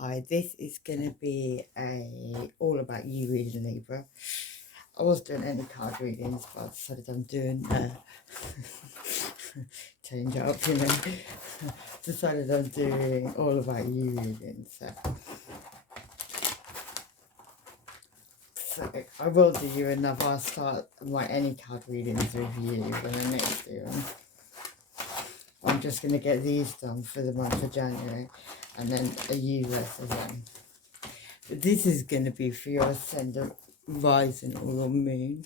Hi, this is going to be a all about you reading, Libra. I was doing any card readings, but I decided I'm doing change up, you know. Decided I'm doing all about you readings. So I will do you enough. I'll start my any card readings with you when I next do them. I'm just going to get these done for the month of January, and then a you rest of them. But this is going to be for your ascendant, rising, or your moon.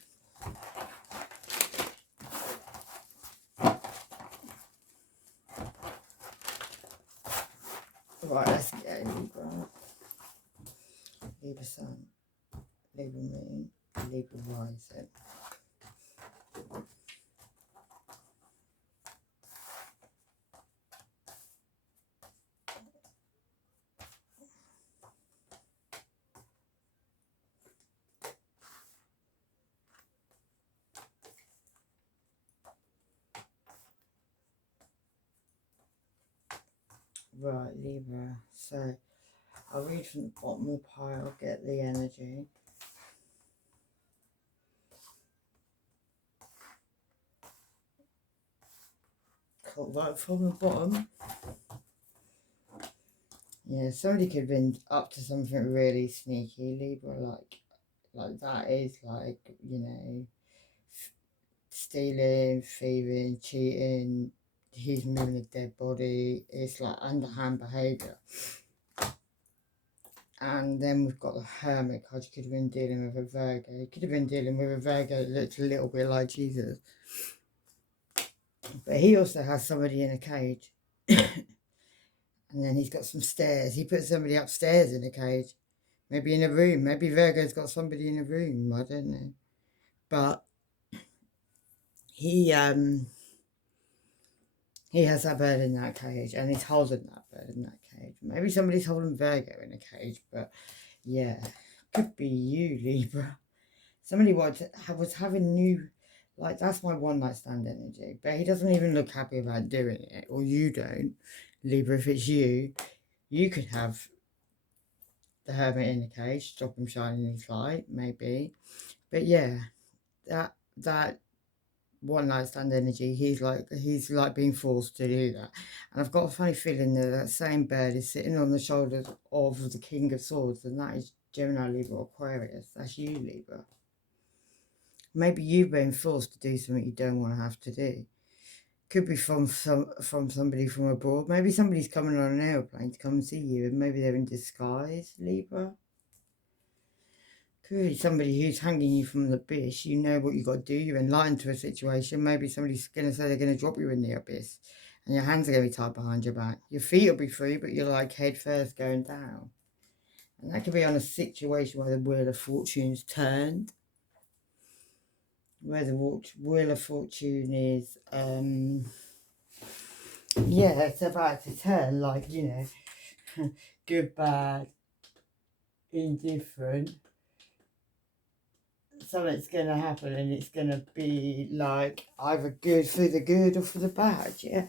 Right, let's get Libra. Libra sun, Libra moon, Libra rising. Right, Libra. So I'll read from the bottom of the pile, get the energy. Cool, right from the bottom. Yeah, somebody could have been up to something really sneaky, Libra, like that is like, you know, stealing, thieving, cheating, he's moving a dead body, it's like underhand behaviour. And then we've got the Hermit card. You could have been dealing with a Virgo. You could have been dealing with a Virgo that looks a little bit like Jesus. But he also has somebody in a cage. And then he's got some stairs. He put somebody upstairs in a cage. Maybe in a room. Maybe Virgo's got somebody in a room. I don't know. But he has that bird in that cage, and he's holding that bird in that cage. Maybe somebody's holding Virgo in a cage, but yeah, could be you, Libra. Somebody was having new, like, that's my one night stand energy, but he doesn't even look happy about doing it, or you don't, Libra. If it's you, you could have the Hermit in the cage, stop him shining his light, maybe. But yeah, that one night stand energy, he's like being forced to do that. And I've got a funny feeling that that same bird is sitting on the shoulders of the King of Swords, and that is Gemini, Libra, Aquarius. That's you, Libra. Maybe you've been forced to do something you don't want to have to do. Could be from somebody from abroad. Maybe somebody's coming on an aeroplane to come and see you, and maybe they're in disguise, Libra. Could be somebody who's hanging you from the abyss. You know what you got to do. You're enlightened to a situation. Maybe somebody's going to say they're going to drop you in the abyss, and your hands are going to be tied behind your back. Your feet will be free, but you're like head first going down. And that could be on a situation where the wheel of fortune's turned. Where the wheel of fortune is, yeah, it's about to turn, like, you know, good, bad, indifferent. Something's going to happen, and it's going to be like either good for the good or for the bad, yeah.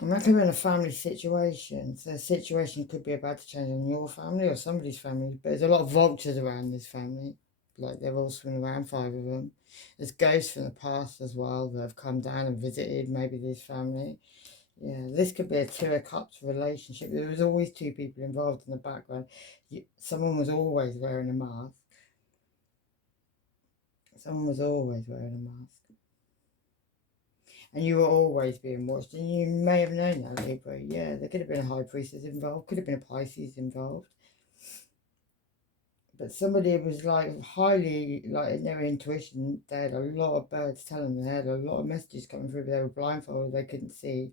And that could be in a family situation. So the situation could be about to change in your family or somebody's family, but there's a lot of vultures around this family. Like, they're all swimming around, 5 of them. There's ghosts from the past as well that have come down and visited maybe this family. Yeah, this could be a 2 of Cups relationship. There was always 2 people involved in the background. Someone was always wearing a mask. Someone was always wearing a mask. And you were always being watched, and you may have known that, Libra. Yeah, there could have been a High Priestess involved, could have been a Pisces involved. But somebody was like highly, like, in their intuition, they had a lot of birds telling them, they had a lot of messages coming through, but they were blindfolded, they couldn't see.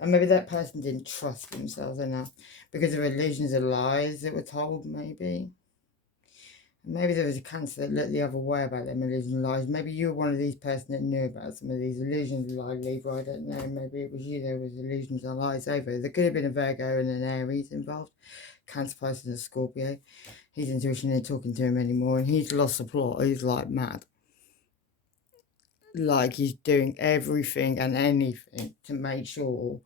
And maybe that person didn't trust themselves enough because of illusions of lies that were told, maybe. Maybe there was a Cancer that looked the other way about them illusions and lies. Maybe you were one of these person that knew about some of these illusions and lies, Libra, I don't know. Maybe it was you there was illusions and lies over. There could have been a Virgo and an Aries involved. Cancer, Pisces and a Scorpio. His intuition ain't talking to him anymore, and he's lost the plot. He's like mad. Like, he's doing everything and anything to make sure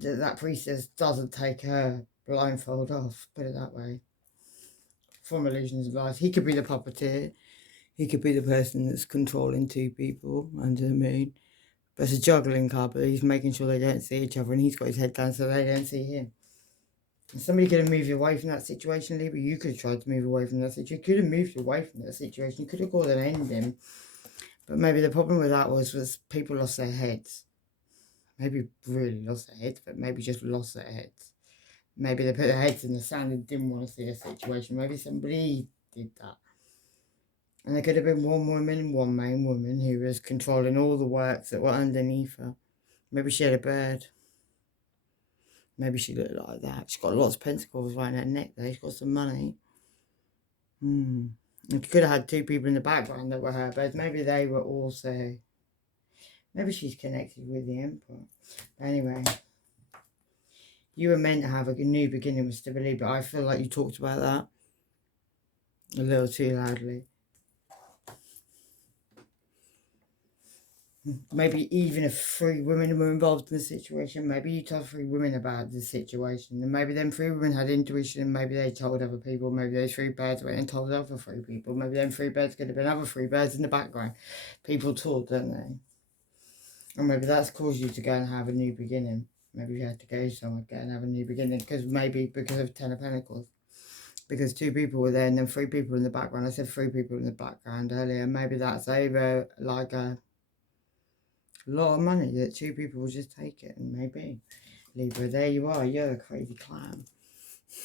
that priestess doesn't take her blindfold off, put it that way. From illusions of lies. He could be the puppeteer. He could be the person that's controlling two people under the moon. But it's a juggling card, but he's making sure they don't see each other, and he's got his head down so they don't see him. And somebody could have moved you away from that situation, Libra. You could have tried to move away from that situation. You could have moved away from that situation. You could have called an ending. But maybe the problem with that was people lost their heads. Maybe really lost their heads, but maybe just lost their heads. Maybe they put their heads in the sand and didn't want to see a situation. Maybe somebody did that. And there could have been one woman, one main woman, who was controlling all the works that were underneath her. Maybe she had a bird. Maybe she looked like that. She's got lots of pentacles around her neck though. She's got some money. And she could have had two people in the background that were her birds. Maybe they were also... Maybe she's connected with the Emperor. But anyway, you were meant to have a new beginning with stability, but I feel like you talked about that a little too loudly. Maybe even if 3 women were involved in the situation, maybe you told 3 women about the situation, and maybe them 3 women had intuition, and maybe they told other people, maybe those 3 birds went and told other 3 people, maybe them 3 birds could have been other 3 birds in the background. People talk, don't they? And maybe that's caused you to go and have a new beginning. Maybe you had to go somewhere, go and have a new beginning, because of 10 of Pentacles. Because 2 people were there and then 3 people in the background. I said 3 people in the background earlier. Maybe that's over like a lot of money that 2 people will just take it. And maybe, Libra, there you are. You're a crazy clown.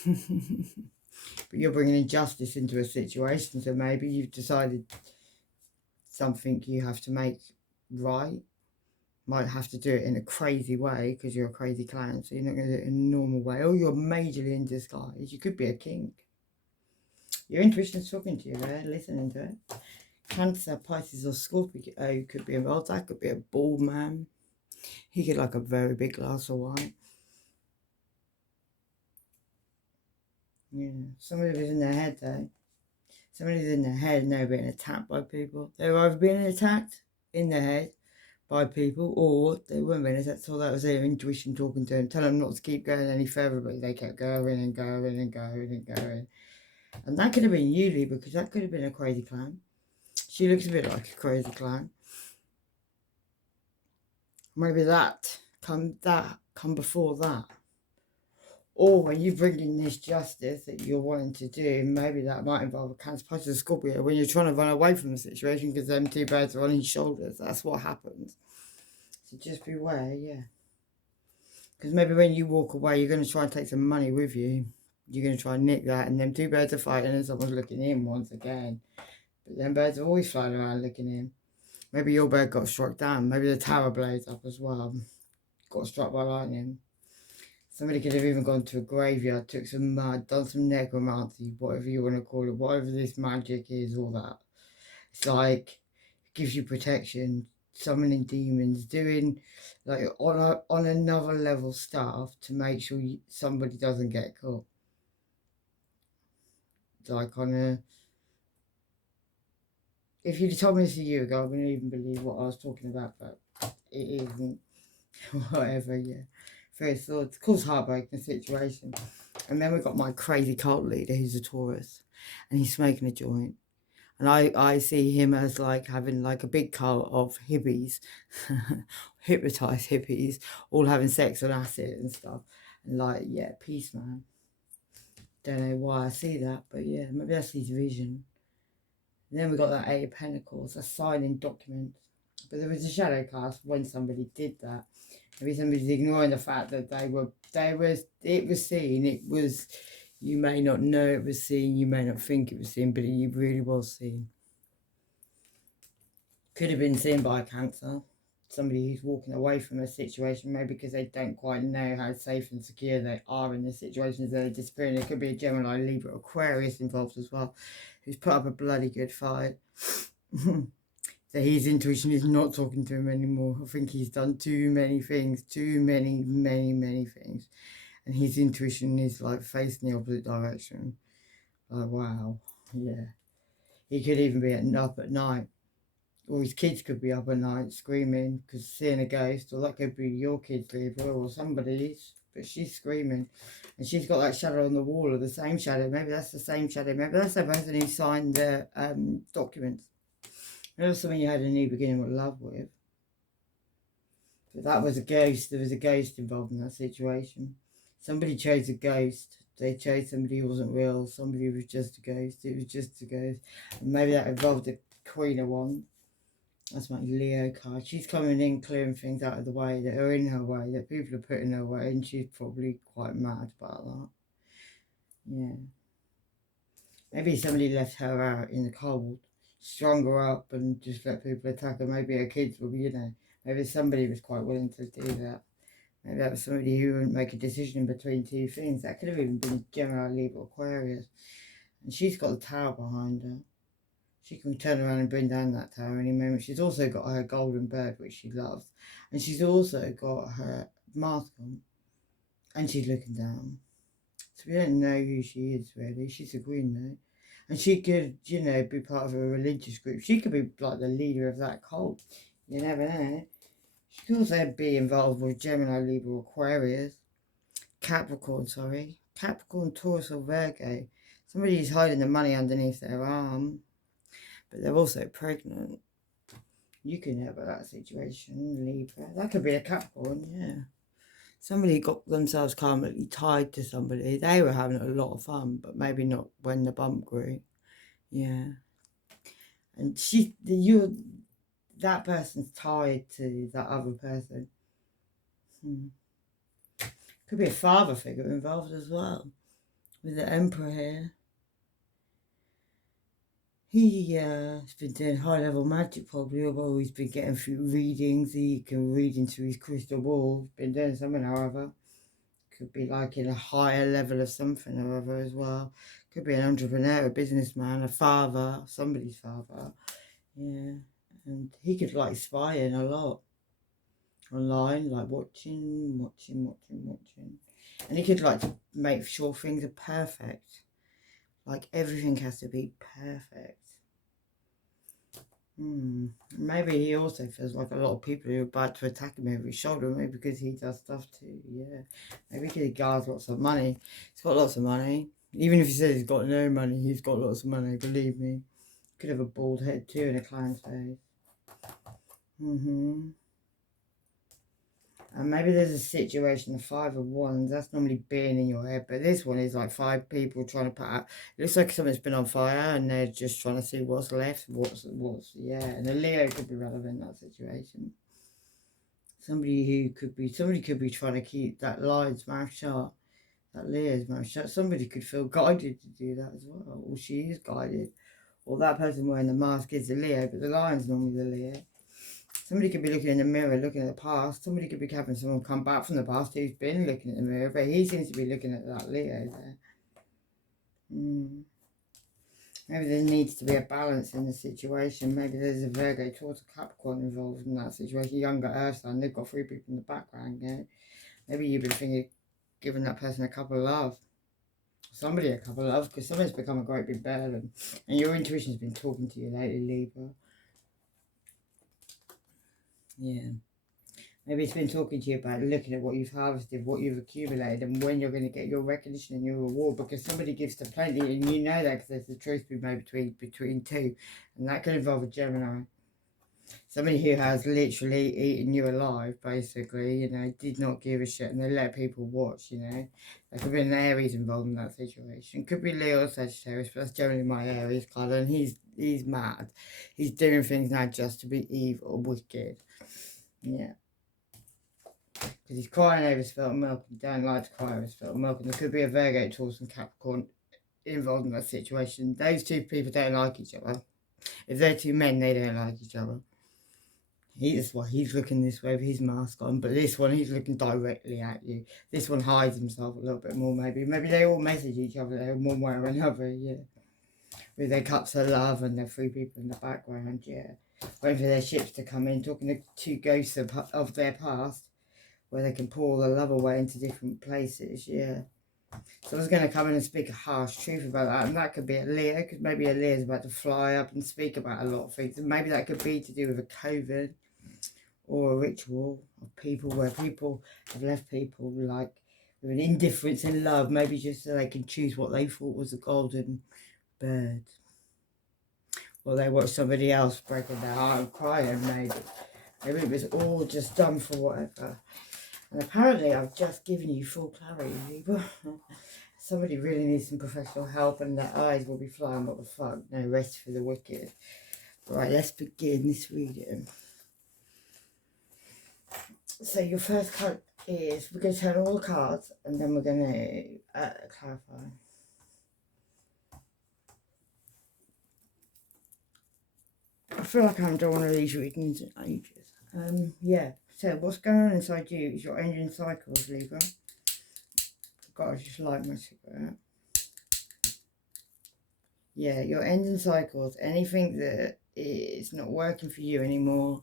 But you're bringing injustice into a situation. So maybe you've decided something you have to make right. Might have to do it in a crazy way because you're a crazy clown, so you're not going to do it in a normal way. Or you're majorly in disguise. You could be a king. Your intuition's talking to you there, listening to it. Cancer, Pisces or Scorpio, you could be involved. That could be a bald man. He could like a very big glass of wine. Yeah, somebody's in their head though. Somebody's in their head and they're being attacked by people. They're either being attacked in their head by people, or they weren't being attacked, so that was their intuition talking to them, telling them not to keep going any further, but they kept going and going and going and going. And that could have been you, Libra, because that could have been a crazy clown. She looks a bit like a crazy clown. Maybe that come before that. Or when you bring in this justice that you're wanting to do, maybe that might involve a Cancer, Pisces, Scorpio, when you're trying to run away from the situation because them 2 birds are on his shoulders. That's what happens. So just beware, yeah. Because maybe when you walk away, you're going to try and take some money with you. You're going to try and nick that, and them 2 birds are fighting and someone's looking in once again. But them birds are always flying around looking in. Maybe your bird got struck down. Maybe the tower blades up as well. Got struck by lightning. Somebody could have even gone to a graveyard, took some mud, done some necromancy, whatever you want to call it, whatever this magic is, all that. It's like, it gives you protection, summoning demons, doing like on another level stuff to make sure somebody doesn't get caught. Like on a... If you'd told me this a year ago, I wouldn't even believe what I was talking about, but it isn't. Whatever, yeah. First thoughts, cause heartbreaking situation. And then we've got my crazy cult leader who's a Taurus, and he's smoking a joint. And I see him as like having like a big cult of hippies, hypnotized hippies, all having sex on acid and stuff. And like, yeah, peace, man. Don't know why I see that, but yeah, maybe that's his vision. And then we got that 8 of Pentacles, a signing document. But there was a shadow cast when somebody did that. Maybe somebody's ignoring the fact that it was seen, it was, you may not know it was seen, you may not think it was seen, but it really was seen. Could have been seen by a Cancer. Somebody who's walking away from a situation, maybe because they don't quite know how safe and secure they are in the situations they're disappearing. There could be a Gemini, Libra, Aquarius involved as well, who's put up a bloody good fight. So his intuition is not talking to him anymore. I think he's done too many things, too many things. And his intuition is like facing the opposite direction. Like, wow, yeah. He could even be up at night Or his kids could be up at night screaming because seeing a ghost, or that could be your kids, Libra, or somebody's. But she's screaming, and she's got that shadow on the wall, or the same shadow. Maybe that's the same shadow. Maybe that's the person who signed the documents. Maybe that's something you had a new beginning with love with. But that was a ghost. There was a ghost involved in that situation. Somebody chose a ghost. They chose somebody who wasn't real. Somebody was just a ghost. It was just a ghost. And maybe that involved the Queen of Wands. That's my Leo card. She's coming in, clearing things out of the way that are in her way, that people are putting her way, and she's probably quite mad about that. Yeah. Maybe somebody left her out in the cold, strung her up, and just let people attack her. Maybe her kids will be, maybe somebody was quite willing to do that. Maybe that was somebody who wouldn't make a decision between two things. That could have even been Gemini, Libra, Aquarius. And she's got the tower behind her. She can turn around and bring down that tower any moment. She's also got her golden bird, which she loves. And she's also got her mask on. And she's looking down. So we don't know who she is, really. She's a queen, though. And she could, be part of a religious group. She could be like the leader of that cult. You never know. She could also be involved with Gemini, Libra, Aquarius. Capricorn, Taurus or Virgo. Somebody's hiding the money underneath their arm. But they're also pregnant. You can have that situation, Libra. That could be a Capricorn, yeah. Somebody got themselves karmically tied to somebody. They were having a lot of fun, but maybe not when the bump grew. Yeah. And that person's tied to that other person. Could be a father figure involved as well. With the Emperor here. He's been doing high-level magic probably, although he's been getting through readings. He can read into his crystal ball. Been doing something or other. Could be like in a higher level of something or other as well. Could be an entrepreneur, a businessman, a father, somebody's father. Yeah. And he could like spy in a lot. Online, like watching. And he could like to make sure things are perfect. Like everything has to be perfect. Maybe he also feels like a lot of people are about to attack him over his shoulder, maybe because he does stuff too, yeah. Maybe because he guards lots of money. He's got lots of money. Even if he says he's got no money, he's got lots of money, believe me. Could have a bald head too in a clown's face. And maybe there's a situation, the 5 of Wands, that's normally being in your head, but this one is like 5 people trying to put out, it looks like something's been on fire and they're just trying to see what's left, yeah, and a Leo could be relevant in that situation. Somebody could be trying to keep that lion's mouth shut, that Leo's mouth shut. Somebody could feel guided to do that as well, or she is guided, or that person wearing the mask is the Leo, but the lion's normally the Leo. Somebody could be looking in the mirror, looking at the past. Somebody could be having someone come back from the past who's been looking at the mirror, but he seems to be looking at that Leo there. Maybe there needs to be a balance in the situation. Maybe there's a Virgo, Taurus, Capricorn involved in that situation. Younger Earth sign, they've got 3 people in the background, yeah. Maybe you've been thinking, giving that person a couple of love. Somebody a couple of love, because somebody's become a great big burden. And your intuition's been talking to you lately, Libra. Yeah. Maybe it's been talking to you about looking at what you've harvested, what you've accumulated, and when you're going to get your recognition and your reward, because somebody gives to plenty, and you know that because there's a choice to be made between 2, and that could involve a Gemini. Somebody who has literally eaten you alive, basically, did not give a shit, and they let people watch, There could be an Aries involved in that situation. Could be Leo or Sagittarius, but that's generally my Aries card, and he's mad. He's doing things now just to be evil, wicked. Yeah. Because he's crying over spilt milk and don't like to cry over spilt milk, and there could be a Virgo, Taurus and Capricorn involved in that situation. Those 2 people don't like each other. If they're 2 men, they don't like each other. He's looking this way with his mask on, but this one, he's looking directly at you. This one hides himself a little bit more, maybe. Maybe they all message each other in one way or another, yeah. With their cups of love and their 3 people in the background, yeah. Waiting for their ships to come in, talking to 2 ghosts of their past, where they can pour the love away into different places, yeah. Someone's going to come in and speak a harsh truth about that, and that could be a Leo, because maybe a Leo's about to fly up and speak about a lot of things, and maybe that could be to do with a COVID or a ritual of people where people have left people like with an indifference in love, maybe just so they can choose what they thought was a golden bird. Or they watch somebody else breaking their heart and crying, maybe. Maybe it was all just done for whatever. And apparently I've just given you full clarity, Libra. Somebody really needs some professional help and their eyes will be flying. What the fuck? No rest for the wicked. Right, let's begin this reading. So your first card is, we're going to turn all the cards and then we're going to clarify. I feel like I haven't done one of these readings in ages. Yeah, so what's going on inside you is your engine cycles, Libra. God, I just light my cigarette. Yeah, your engine cycles, anything that is not working for you anymore,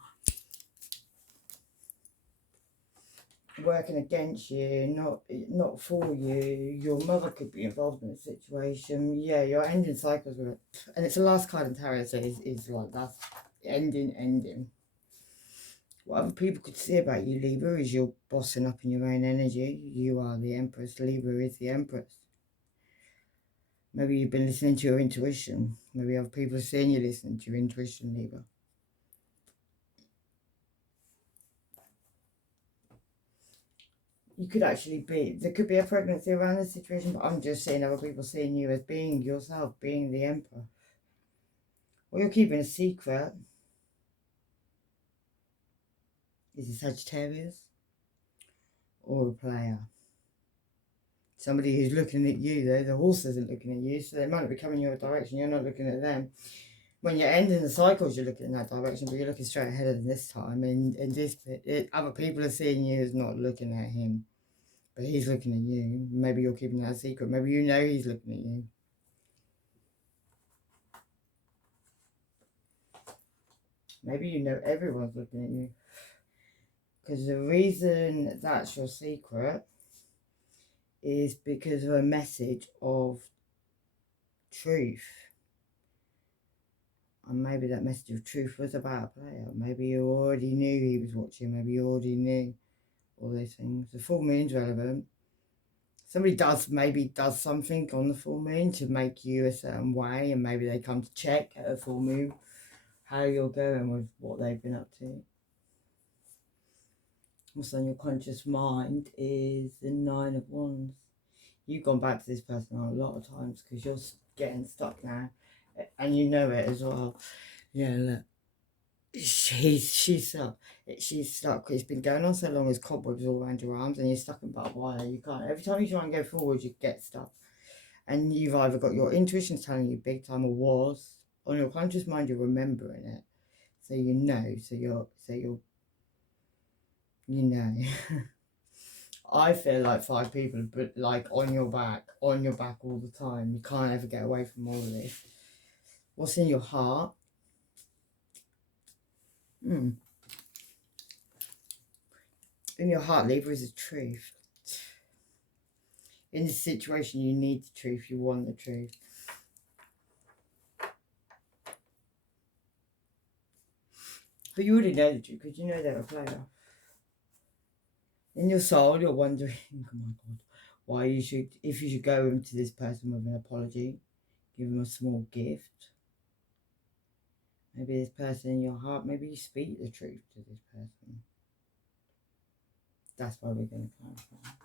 working against you, not for you. Your mother could be involved in a situation. Yeah, your engine cycles were, and it's the last card in tarot, so it's like that's ending. What other people could see about you, Libra, is you're bossing up in your own energy. You are the Empress. Libra is the Empress. Maybe you've been listening to your intuition. Maybe other people are seeing you listening to your intuition, Libra. You could actually be, there could be a pregnancy around this situation, but I'm just seeing other people seeing you as being yourself, being the Emperor. Or you're keeping a secret. Is it Sagittarius? Or a player? Somebody who's looking at you, though. The horse isn't looking at you, so they might not be coming your direction. You're not looking at them. When you're ending the cycles, you're looking in that direction, but you're looking straight ahead of them this time. And other people are seeing you as not looking at him, but he's looking at you. Maybe you're keeping that a secret. Maybe you know he's looking at you. Maybe you know everyone's looking at you. Because the reason that's your secret is because of a message of truth. And maybe that message of truth was about a player. Maybe you already knew he was watching. Maybe you already knew all those things. The full moon's relevant. Somebody maybe does something on the full moon to make you a certain way, and maybe they come to check at a full moon how you're going with what they've been up to. What's on your conscious mind is the 9 of Wands. You've gone back to this person a lot of times because you're getting stuck now, and you know it as well. Yeah, look, she's stuck. She's stuck. It's been going on so long as cobwebs all around your arms, and you're stuck in barbed wire. You can't. Every time you try and go forward, you get stuck. And you've either got your intuition's telling you big time, or was on your conscious mind. You're remembering it, so you know. So you're you know. I feel like 5 people, but like on your back all the time. You can't ever get away from all of this. What's in your heart? In your heart, Libra, is the truth. In this situation, you need the truth. You want the truth. But you already know the truth because you know they're a player. In your soul, you're wondering, oh my God, why if you should go into this person with an apology, give them a small gift. Maybe this person in your heart, maybe you speak the truth to this person. That's why we're going to clarify.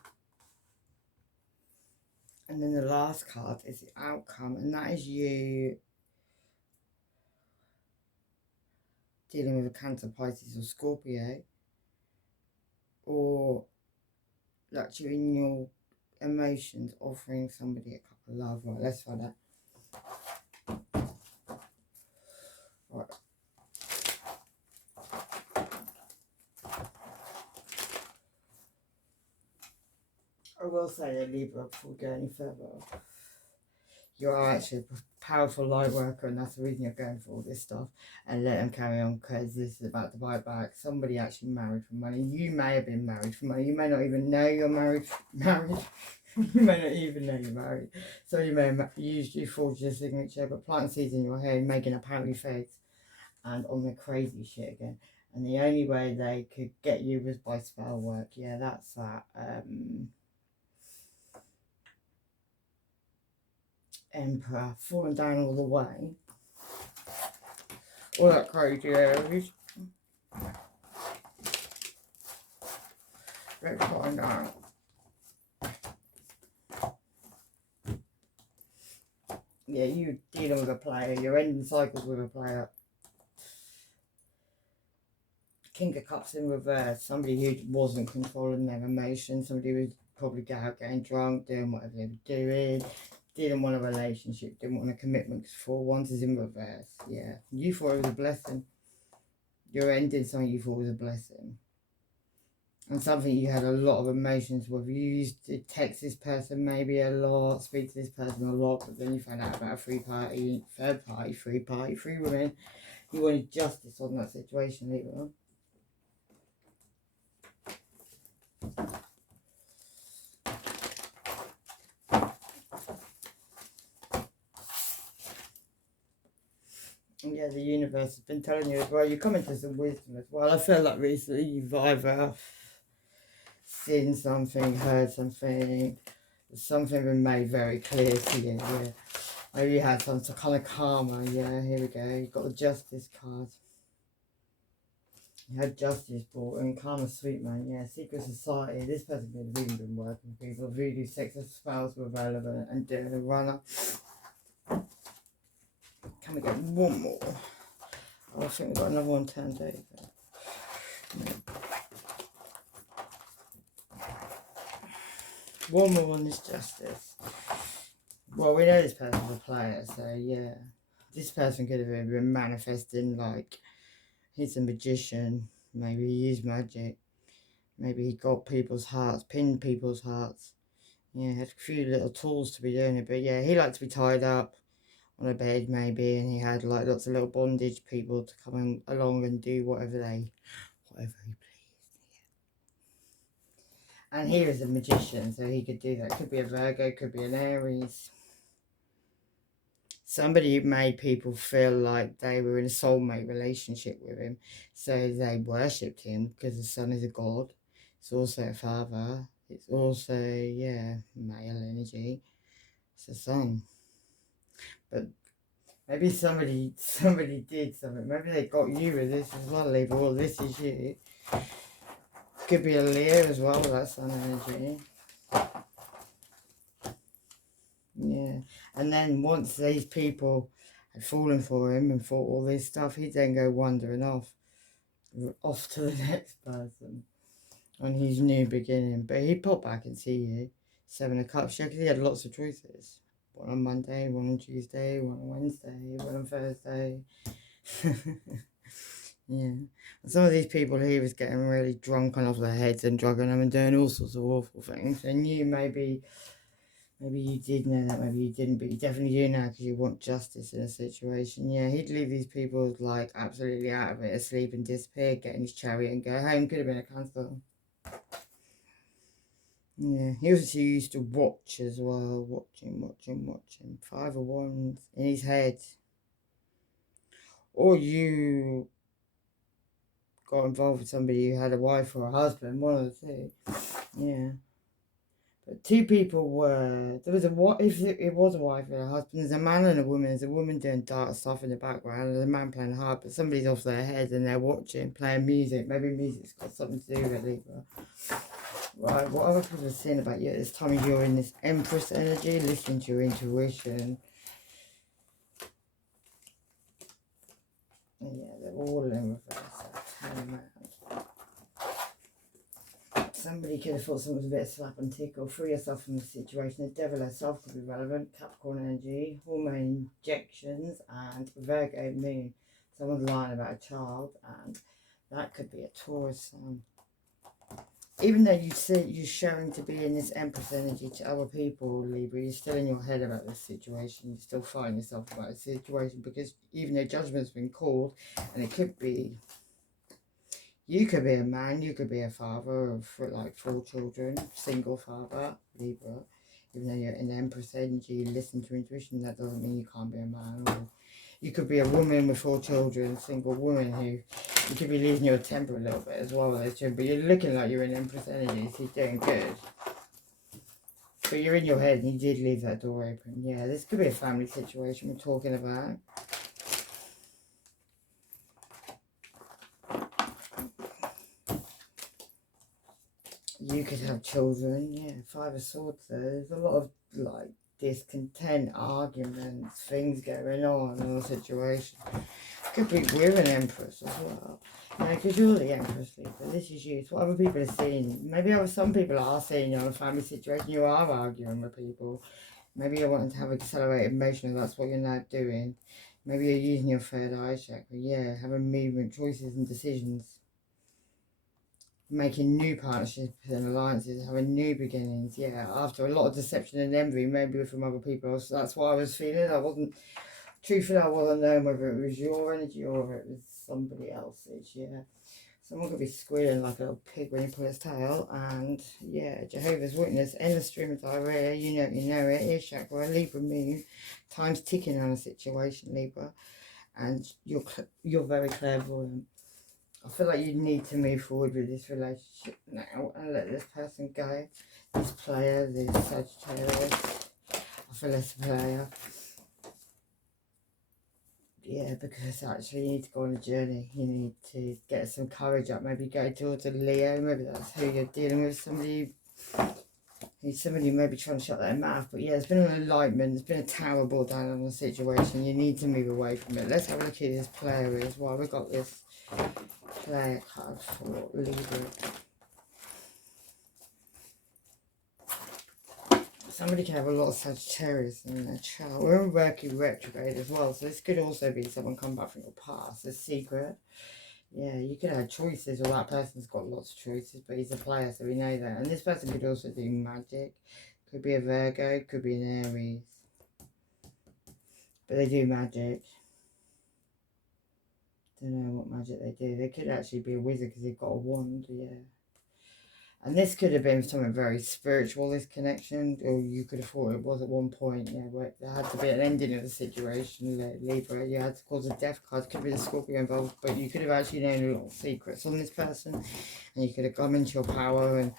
And then the last card is the outcome, and that is you dealing with a Cancer, Pisces or Scorpio, or like you're in your emotions offering somebody a cup of love. Right, let's find out. Right. I will say that, Libra, before we go any further, you are actually a powerful light worker, and that's the reason you're going for all this stuff. And let them carry on, because this is about to bite back. Somebody actually married for money. You may have been married for money. You may not even know you're married. You may not even know you're married. So you may have used you forged your signature, but planting seeds in your head, making a pouty face, and on the crazy shit again. And the only way they could get you was by spell work. Yeah, that's that. Emperor falling down all the way. All that crazy Aries. Let's find out. Yeah, you're dealing with a player. You're ending cycles with a player. King of Cups in reverse. Somebody who wasn't controlling their emotions. Somebody who was probably out getting drunk, doing whatever they were doing. Didn't want a relationship. Didn't want a commitment because 4-1 is in reverse. Yeah. You thought it was a blessing. You're ending something you thought was a blessing. And something you had a lot of emotions with. You used to text this person maybe a lot, speak to this person a lot, but then you found out about a free party, third party, free women. You wanted justice on that situation, Libra. Yeah, the universe has been telling you as well. You're coming to some wisdom as well. I feel like recently you've either seen something, heard something, something been made very clear to you. Yeah. Maybe you had some kind of karma. Yeah, here we go. You've got the justice card. You had justice brought in. Karma sweet man. Yeah, secret society. This person could have really been working with people. Voodoo, sex, spouse were relevant and doing a runner. Can we get one more? Oh, I think we've got another one turned over. One more on this justice. Well, we know this person's a player, so yeah. This person could have been manifesting, like, he's a magician. Maybe he used magic. Maybe he got people's hearts, pinned people's hearts. Yeah, had a few little tools to be doing it, but yeah, he liked to be tied up on a bed maybe, and he had like lots of little bondage people to come along and do whatever he pleased. Yeah. And he was a magician, so he could do that. Could be a Virgo, could be an Aries. Somebody who made people feel like they were in a soulmate relationship with him, so they worshipped him because the sun is a god. It's also a father. It's also, yeah, male energy. It's the sun. But maybe somebody did something. Maybe they got you with this as well, Libra. Well, this is you. Could be a Leo as well, that sun energy. Yeah. And then once these people had fallen for him and thought all this stuff, he'd then go wandering off to the next person on his new beginning. But he'd pop back and see you. 7 of Cups, yeah, because he had lots of choices. One on Monday, one on Tuesday, one on Wednesday, one on Thursday. Yeah. And some of these people, he was getting really drunk on off their heads and drugging them and doing all sorts of awful things. And you maybe you did know that, maybe you didn't, but you definitely do now because you want justice in a situation. Yeah, he'd leave these people like absolutely out of it, asleep and disappear, get in his chariot and go home. Could have been a Cancer. Yeah, he also used to watch as well, watching. 5 of Wands in his head. Or you got involved with somebody who had a wife or a husband, one of the two. Yeah. But 2 people were, there was if it was a wife and a husband, there's a man and a woman. There's a woman doing dark stuff in the background, and there's a man playing hard, but somebody's off their head and they're watching, playing music. Maybe music's got something to do with it, Libra. Right, what other people are saying about you at this time? You're in this Empress energy, listening to your intuition. And yeah, they're all in reverse. Turn them around. Somebody could have thought something was a bit of slap and tickle. Free yourself from the situation. The devil herself could be relevant. Capricorn energy, hormone injections, and Virgo moon. Someone's lying about a child, and that could be a Taurus sun. Even though you're showing to be in this Empress energy to other people, Libra, you're still in your head about this situation. You're still fighting yourself about the situation because even though judgment's been called, and it could be, you could be a man, you could be a father of like 4 children, single father, Libra. Even though you're in Empress energy, you listen to intuition, that doesn't mean you can't be a man. Or you could be a woman with 4 children, single woman who you could be losing your temper a little bit as well with those children, but you're looking like you're in Empress energy, so you're doing good. But you're in your head and you did leave that door open. Yeah, this could be a family situation we're talking about. You could have children, yeah, 5 of Swords there. There's a lot of, like, discontent, arguments, things going on in the situation. Could be with an Empress as well. Yeah, because you're the Empress, Libra. This is you. It's what other people are seeing. Maybe some people are seeing you in a family situation. You are arguing with people. Maybe you're wanting to have accelerated motion, and that's what you're now doing. Maybe you're using your third eye chakra. Yeah, having movement, choices and decisions. Making new partnerships and alliances, having new beginnings, yeah, after a lot of deception and envy, maybe from other people. So that's what I was feeling. Truthfully, I wasn't knowing whether it was your energy or it was somebody else's, yeah. Someone could be squealing like a little pig when you pull his tail, and yeah, Jehovah's Witness, endless stream of diarrhea, you know it, ear chakra, Libra moon, time's ticking on a situation, Libra, and you're very clairvoyant. I feel like you need to move forward with this relationship now and let this person go. This player, this Sagittarius. I feel it's a player. Yeah, because actually you need to go on a journey. You need to get some courage up. Maybe go towards a Leo. Maybe that's who you're dealing with. Somebody maybe trying to shut their mouth. But yeah, there's been an enlightenment. There's been a tower brought down on the situation. You need to move away from it. Let's have a look at who this player is. Well, we've got this player card for Libra. Somebody can have a lot of Sagittarius in their chart. We're in Mercury retrograde as well, so this could also be someone come back from your past, a secret. Yeah, you could have choices, or that person's got lots of choices, but he's a player, so we know that. And this person could also do magic. Could be a Virgo, could be an Aries. But they do magic. Don't know what magic they do. They could actually be a wizard because they've got a wand, yeah. And this could have been something very spiritual, this connection, or you could have thought it was at one point, yeah, where there had to be an ending of the situation, Libra. You had to cause a death card, could be the Scorpio involved, but you could have actually known a lot of secrets on this person, and you could have come into your power and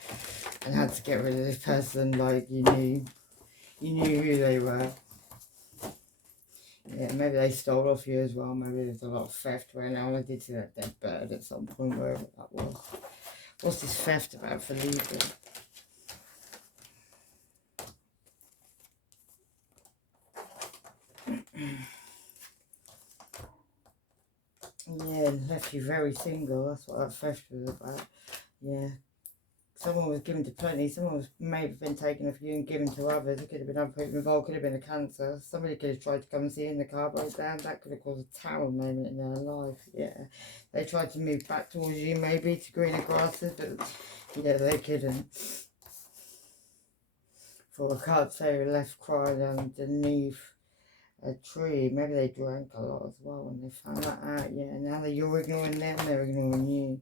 had to get rid of this person, like you knew who they were. Yeah, maybe they stole off you as well. Maybe there's a lot of theft going on. I did see that dead bird at some point, wherever that was. What's this theft about for Libra? Yeah, left you very single. That's what that theft was about. Yeah. Someone was given to plenty. Someone may have been taken off you and given to others. It could have been other people involved. Could have been a cancer. Somebody could have tried to come and see you in the car broke down. That could have caused a tower moment in their life. Yeah. They tried to move back towards you maybe to greener grasses, but yeah, they couldn't. For a card say left crying underneath a tree. Maybe they drank a lot as well when they found that out. Yeah, now that you're ignoring them, they're ignoring you.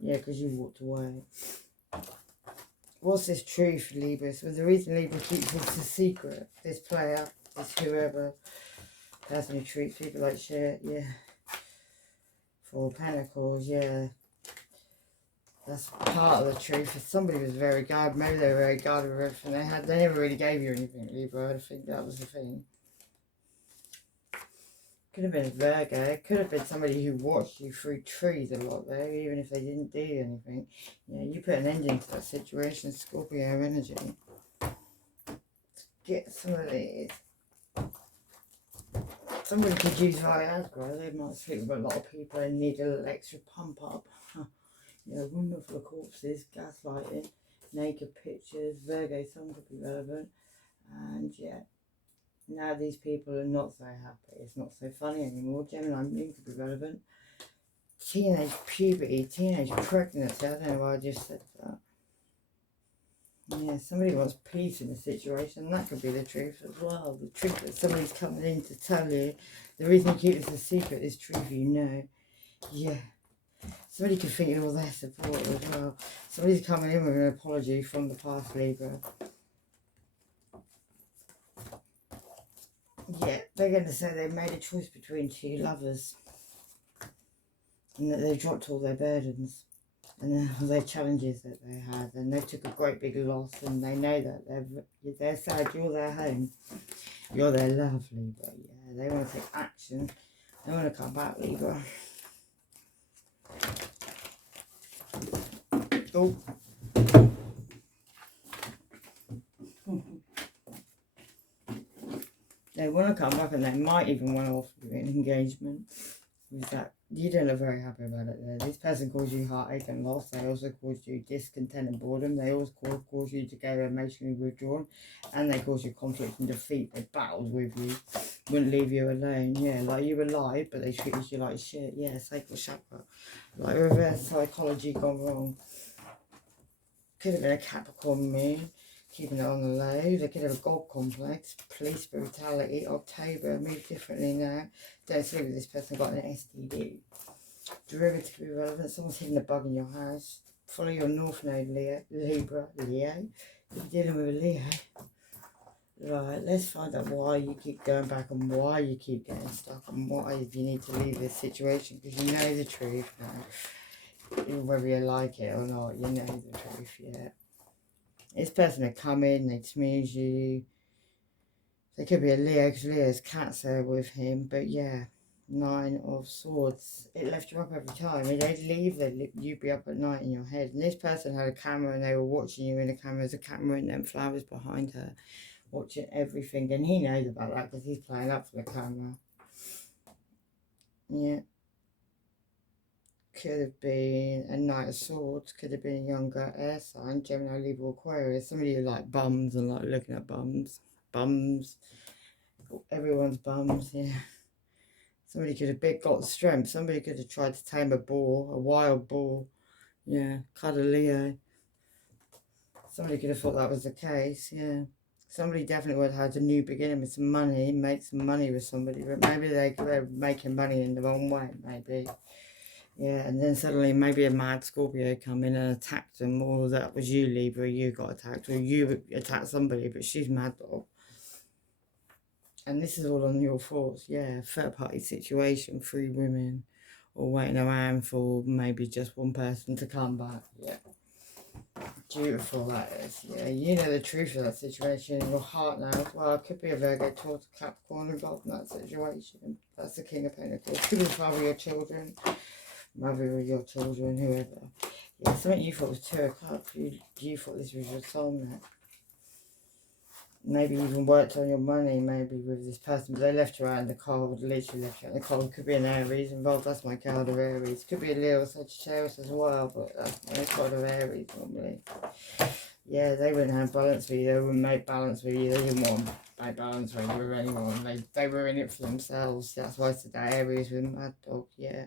Yeah, because you walked away. What's this truth, Libra? So the reason Libra keeps this a secret, this player, this whoever, person who treats people like shit, yeah. 4 Pentacles, yeah. That's part of the truth. If somebody was very guarded, maybe they were very guarded with everything they had. They never really gave you anything, Libra. I think that was the thing. Could have been a Virgo. It could have been somebody who watched you through trees a lot there, even if they didn't do anything. Yeah, you put an ending to that situation, Scorpio energy. Let's get some of these. Somebody could use Viagra. They might sleep with a lot of people and need a little extra pump up. Yeah, room full of corpses, gaslighting, naked pictures, Virgo song could be relevant. And yeah. Now these people are not so happy. It's not so funny anymore. Gemini moon could be relevant. Teenage puberty, teenage pregnancy. I don't know why I just said that. Yeah, somebody wants peace in the situation. That could be the truth as well. The truth that somebody's coming in to tell you. The reason you keep this a secret is truth you know. Yeah. Somebody could think you're all their support as well. Somebody's coming in with an apology from the past, Libra. Yeah, they're going to say they made a choice between two lovers and that they dropped all their burdens and all their challenges that they had, and they took a great big loss, and they know that they're sad, you're their home, you're their love, Libra. Yeah, they want to take action, they want to come back, Libra. Oh. They want to come back, and they might even want to offer you an engagement. With that, you don't look very happy about it there. This person caused you heartache and loss. They also caused you discontent and boredom. They always cause you to go emotionally withdrawn, and they cause you conflict and defeat. They battled with you, wouldn't leave you alone. Yeah, like you were alive, but they treated you like shit. Yeah, sacral chakra, like reverse psychology gone wrong. Could have been a Capricorn moon, keeping it on the low. They could have a God complex, police brutality, October, move differently now. Don't sleep with this person, got an STD. Derivative irrelevant, someone's hidden a bug in your house. Follow your North Node, Libra, Leo. You're dealing with a Leo. Right, let's find out why you keep going back and why you keep getting stuck and why you need to leave this situation, because you know the truth now. Whether you like it or not, you know the truth, yeah. This person would come in, they'd smooze you. There could be a Leo, because Leo's cat's there with him, but yeah. 9 of Swords. It left you up every time. They'd leave, you'd be up at night in your head. And this person had a camera and they were watching you in the camera. There's a camera and then flowers behind her, watching everything. And he knows about that because he's playing up for the camera. Yeah. Could have been a Knight of Swords. Could have been a younger air sign. Gemini, Libra, Aquarius. Somebody who like bums and like looking at bums. Bums. Everyone's bums, yeah. Somebody could have got strength. Somebody could have tried to tame a boar, a wild boar. Yeah, cut a Leo. Somebody could have thought that was the case, yeah. Somebody definitely would have had a new beginning with some money, make some money with somebody, but maybe they're making money in the wrong way, maybe. Yeah, and then suddenly maybe a mad Scorpio come in and attacked them, or that was you, Libra, you got attacked, or you attacked somebody, but she's mad dog. And this is all on your thoughts, yeah. Third party situation, 3 women, or waiting around for maybe just one person to come back, yeah. Beautiful that is, yeah. You know the truth of that situation in your heart now as well. It could be a Virgo, Taurus, Capricorn involved in that situation. That's the King of Pentacles. Could be the father of your children, mother of your children, whoever. Yeah, something you thought was 2 o'clock. You thought this was your soulmate. Maybe even worked on your money, maybe with this person, but they left you out in the cold, literally left you out in the cold. Could be an Aries involved, that's my card of Aries. Could be a Leo Sagittarius as well, but that's my card of Aries normally. Yeah, they wouldn't have balance with you, they wouldn't make balance with you, they didn't want to make balance with anyone, they were in it for themselves. That's why today Aries with Mad Dog, yeah.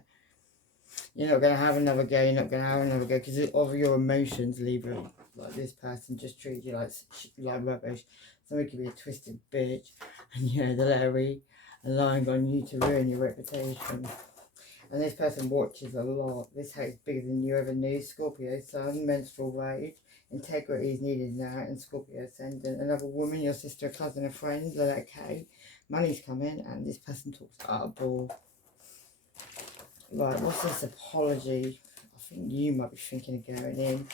You're not going to have another go, you're not going to have another go, because of your emotions, Libra. Like this person just treats you like rubbish. Somebody could be a twisted bitch, and you know, they're relying on you to ruin your reputation. And this person watches a lot. This hate's bigger than you ever knew. Scorpio Sun, menstrual rage, integrity is needed now, and Scorpio Ascendant. Another woman, your sister, cousin, a friend, they're okay. Money's coming, and this person talks out of ball. Right, what's this apology? I think you might be thinking of going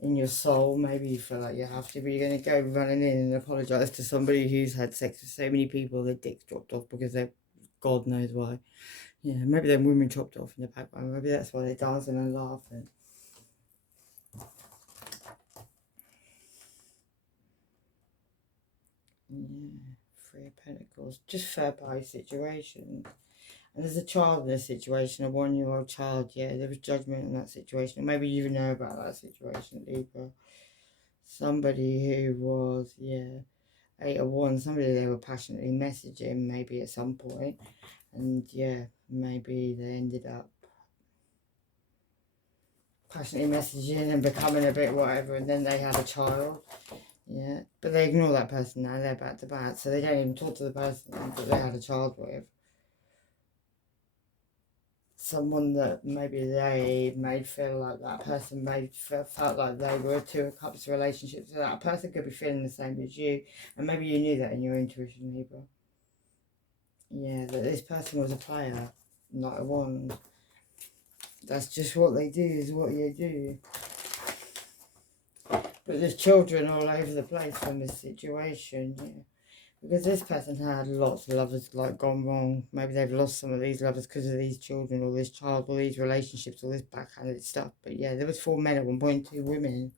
in your soul. Maybe you feel like you have to, but you're going to go running in and apologise to somebody who's had sex with so many people, their dicks dropped off because they're, God knows why. Yeah, maybe their women chopped off in the background. Maybe that's why they're dancing and laughing. Yeah, 3 of Pentacles. Just third party situations. And there's a child in this situation, a 1-year-old child, yeah, there was judgment in that situation. Or maybe you know about that situation, Libra. Somebody who was, yeah, 8 of Wands, somebody they were passionately messaging maybe at some point. And yeah, maybe they ended up passionately messaging and becoming a bit whatever, and then they had a child. Yeah, but they ignore that person now, they're back to back, so they don't even talk to the person that they had a child with. Someone that maybe they made feel like that person felt like they were 2 of Cups relationships. So that person could be feeling the same as you, and maybe you knew that in your intuition, Libra. Yeah, that this person was a player, not a wand. That's just what they do, is what you do. But there's children all over the place from this situation, yeah. Because this person had lots of lovers like gone wrong. Maybe they've lost some of these lovers because of these children or this child or these relationships or this backhanded stuff. But yeah, there was 4 men at one point, 2 women.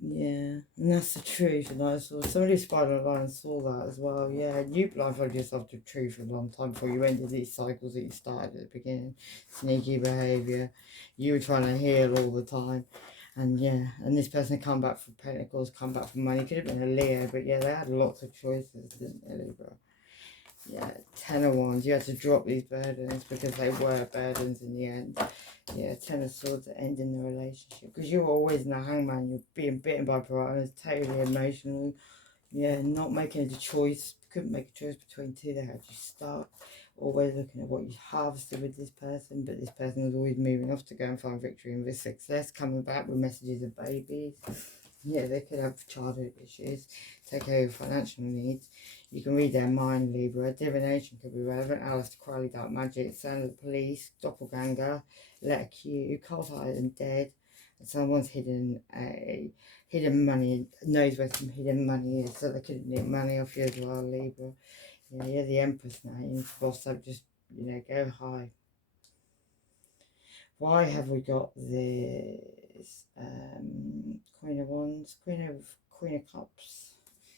Yeah, and that's the truth. And I saw somebody spied online and saw that as well. Yeah, you blindfolded yourself to the truth for a long time before you ended these cycles that you started at the beginning. Sneaky behaviour. You were trying to heal all the time. And yeah, and this person had come back for pentacles, come back for money. Could have been a Leo, but yeah, they had lots of choices, didn't they, Libra? Yeah, 10 of Wands. You had to drop these burdens because they were burdens in the end. Yeah, 10 of Swords at ending the relationship. Because you were always in the hangman. You're being bitten by piranhas, totally emotional. Yeah, not making a choice. Couldn't make a choice between two. They had you stuck. Always looking at what you harvested with this person. But this person was always moving off to go and find victory and with success. Coming back with messages of babies. Yeah, they could have childhood issues. Take over financial needs. You can read their mind, Libra. Divination could be relevant. Alice Crowley, dark magic. Sound of the police. Doppelganger. Letter Q. Cold-hearted and dead. And someone's hidden money, knows where some hidden money is, so they could nick money off you as well, Libra. Yeah, you're the Empress now. You need to boss up, just, go high. Why have we got this? Queen of Wands, Queen of Cups.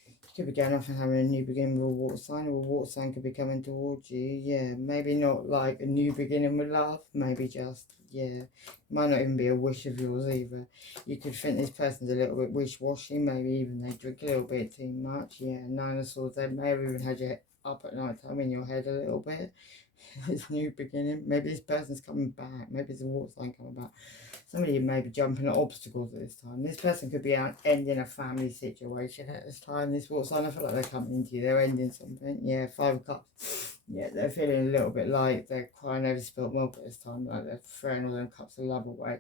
You could be going off and having a new beginning with a water sign, or a water sign could be coming towards you. Yeah, maybe not like a new beginning with love, maybe just, yeah. Might not even be a wish of yours either. You could think this person's a little bit wish-washy, maybe even they drink a little bit too much. Yeah, 9 of Swords, they may have even had you up at night time in your head a little bit. It's new beginning. Maybe this person's coming back. Maybe it's a water sign coming back. Somebody may be jumping at obstacles at this time. This person could be ending a family situation at this time. This water sign, I feel like they're coming into you. They're ending something. Yeah, 5 of Cups. Yeah, they're feeling a little bit like they're crying over spilt milk at this time. Like they're throwing all them cups of love away.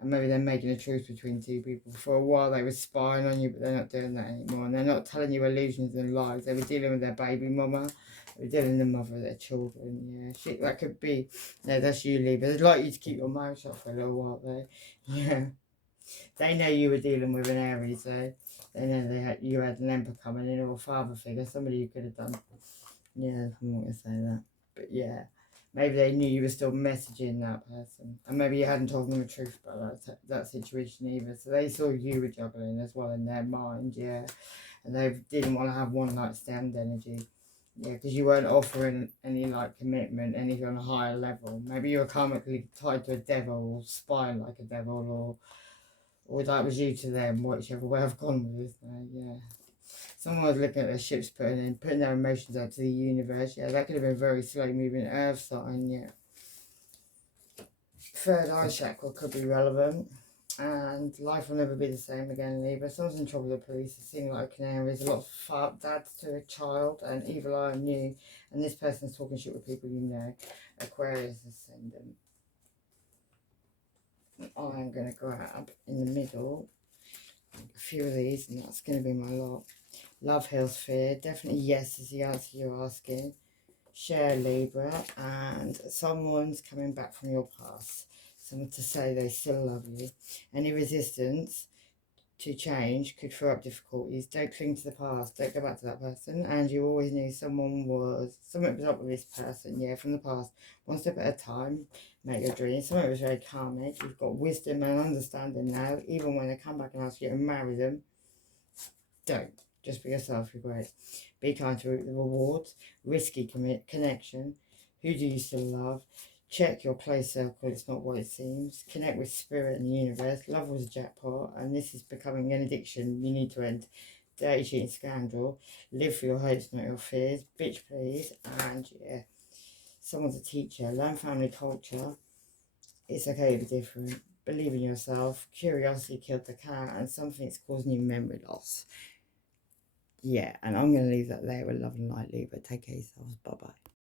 And maybe they're making a truce between 2 people. For a while they were spying on you, but they're not doing that anymore. And they're not telling you illusions and lies. They were dealing with their baby mama. They were dealing with the mother of their children. Yeah, shit, that could be. No, that's you, Libra. They'd like you to keep your mouth shut for a little while though. Yeah. They know you were dealing with an Aries, so they know you had an Emperor coming in, or a father figure, somebody you could have done. Yeah, I'm not going to say that. But yeah, maybe they knew you were still messaging that person. And maybe you hadn't told them the truth about that situation either. So they saw you were juggling as well in their mind, yeah. And they didn't want to have one night stand energy. Yeah, because you weren't offering any like commitment, anything on a higher level. Maybe you were karmically tied to a devil, or spying like a devil, or that was you to them, whichever way I've gone with this now, yeah. Someone was looking at their ships putting their emotions out to the universe. Yeah, that could have been very slow moving earth sign, yeah. Third eye chakra could be relevant. And life will never be the same again, Libra. Someone's in trouble with the police. It's seeming like canaries. A lot of dads to a child, and evil eye on you. And this person's talking shit with people you know. Aquarius ascendant. I'm going to grab in the middle a few of these, and that's going to be my lot. Love heals fear. Definitely yes is the answer you're asking. Share, Libra. And someone's coming back from your past. Someone to say they still love you. Any resistance to change could throw up difficulties. Don't cling to the past. Don't go back to that person. And you always knew something was up with this person, yeah, from the past. One step at a time. Make your dreams. Something was very karmic. You've got wisdom and understanding now. Even when they come back and ask you to marry them, don't. Just be yourself, you're great. Be kind to reap the rewards. Risky connection. Who do you still love? Check your close circle, it's not what it seems. Connect with spirit and the universe. Love was a jackpot, and this is becoming an addiction. You need to end. Dirty, cheating, scandal. Live for your hopes, not your fears. Bitch, please. And yeah, someone's a teacher. Learn family culture. It's okay to be different. Believe in yourself. Curiosity killed the cat, and something's causing you memory loss. Yeah, and I'm going to leave that there with love and light, Libra. Take care of yourselves. Bye-bye.